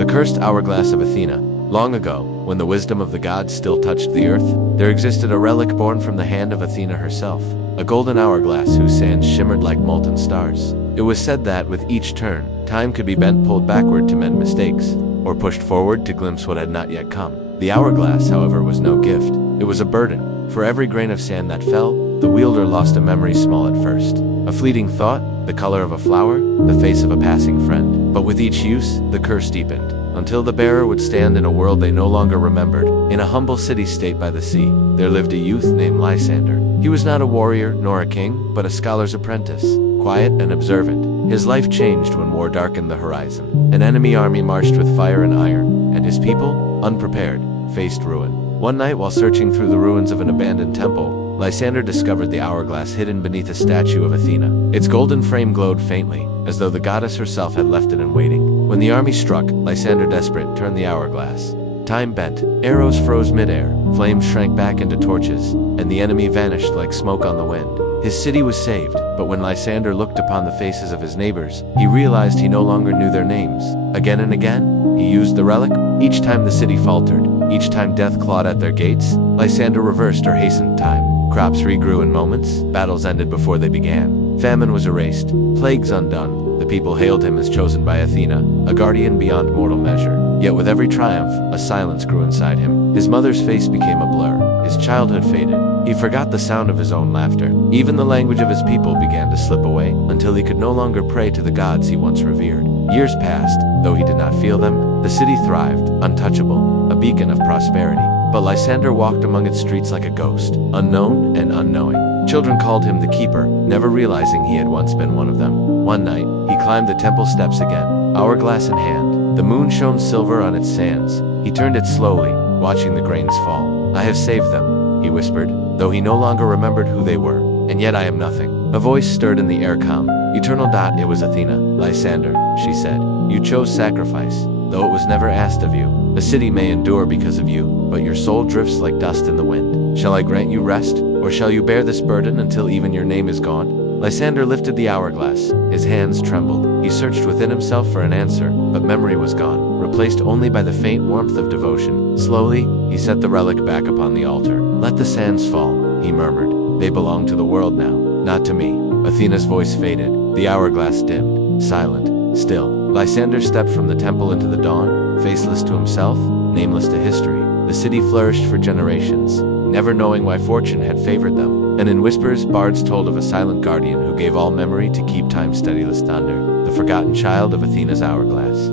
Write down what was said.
The Cursed Hourglass of Athena. Long ago, when the wisdom of the gods still touched the earth, there existed a relic born from the hand of Athena herself, a golden hourglass whose sands shimmered like molten stars. It was said that, with each turn, time could be bent pulled backward to mend mistakes, or pushed forward to glimpse what had not yet come. The hourglass, however, was no gift. It was a burden. For every grain of sand that fell, the wielder lost a memory small at first. A fleeting thought, the color of a flower, the face of a passing friend. But with each use, the curse deepened, until the bearer would stand in a world they no longer remembered. In a humble city-state by the sea, there lived a youth named Lysander. He was not a warrior nor a king, but a scholar's apprentice, quiet and observant. His life changed when war darkened the horizon. An enemy army marched with fire and iron, and his people, unprepared, faced ruin. One night, while searching through the ruins of an abandoned temple, Lysander discovered the hourglass hidden beneath a statue of Athena. Its golden frame glowed faintly, as though the goddess herself had left it in waiting. When the army struck, Lysander, desperate, turned the hourglass. Time bent, arrows froze midair, flames shrank back into torches, and the enemy vanished like smoke on the wind. His city was saved, but when Lysander looked upon the faces of his neighbors, he realized he no longer knew their names. Again and again, he used the relic. Each time the city faltered, each time death clawed at their gates, Lysander reversed or hastened time. Crops regrew in moments, battles ended before they began. Famine was erased, plagues undone. The people hailed him as chosen by Athena, a guardian beyond mortal measure. Yet with every triumph, a silence grew inside him. His mother's face became a blur. His childhood faded. He forgot the sound of his own laughter. Even the language of his people began to slip away, until he could no longer pray to the gods he once revered. Years passed, though he did not feel them. The city thrived, untouchable, a beacon of prosperity. But Lysander walked among its streets like a ghost, unknown and unknowing. Children called him the Keeper, never realizing he had once been one of them. One night, he climbed the temple steps again, hourglass in hand. The moon shone silver on its sands. He turned it slowly, watching the grains fall. "I have saved them," he whispered, though he no longer remembered who they were. "And yet I am nothing." A voice stirred in the air, calm. "Eternal. It was Athena." "Lysander," she said, "you chose sacrifice, though it was never asked of you. The city may endure because of you, but your soul drifts like dust in the wind. Shall I grant you rest, or shall you bear this burden until even your name is gone?" Lysander lifted the hourglass. His hands trembled. He searched within himself for an answer, but memory was gone, replaced only by the faint warmth of devotion. Slowly, he set the relic back upon the altar. "Let the sands fall," he murmured. "They belong to the world now, not to me." Athena's voice faded. The hourglass dimmed, silent, still. Lysander stepped from the temple into the dawn, faceless to himself, nameless to history. The city flourished for generations, never knowing why fortune had favored them. And in whispers, bards told of a silent guardian who gave all memory to keep time steady. Lysander, the forgotten child of Athena's hourglass.